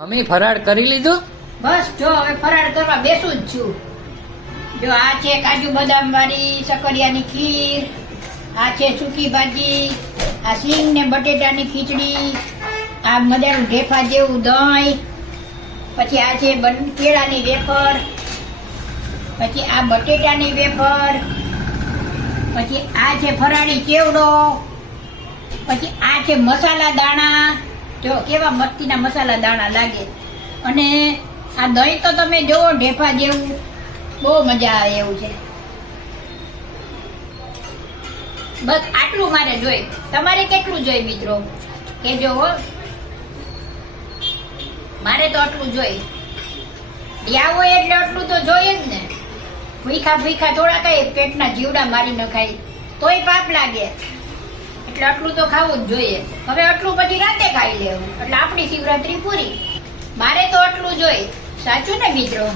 Mummy ફરાળ કરી લીધું? બસ જો હવે ફરાળ કરવા બેસું જ છું. જો આ છે કાજુ બદામ વાળી સકરિયાની ખીર, આ છે સૂકી ભાજી, આ સિંગ ને બટેટાની ખીચડી, આ મજાનું ઢેફા જેવું દહીં, પછી આ છે કેળાની વેફર, પછી આ બટેટાની વેફર, પછી આ છે ફરાળી ચેવડો, પછી આ છે મસાલા દાણા. જો કેવા મસ્તીના મસાલા દાણા લાગે. અને આ દહીં તો તમે જોવો ઢેફા જેવું, બહુ મજા આવે એવું છે. બસ આટલું મારે જોઈ. તમારે કેટલું જોઈ મિત્રો કે જો મારે તો આટલું જોઈ. લ્યા હોય એટલે આટલું તો જોઈએ જ ને. ભૂખા ભૂખા થોડા કઈ પેટના જીવડા મારી ન ખાય તોય પાપ લાગે, એટલે આટલું તો ખાવું જ જોઈએ. હવે આટલું પછી રાતે ખાઈ લેવું એટલે આપણી શિવરાત્રી પૂરી. મારે તો આટલું જોઈ. સાચું ને મિત્રો?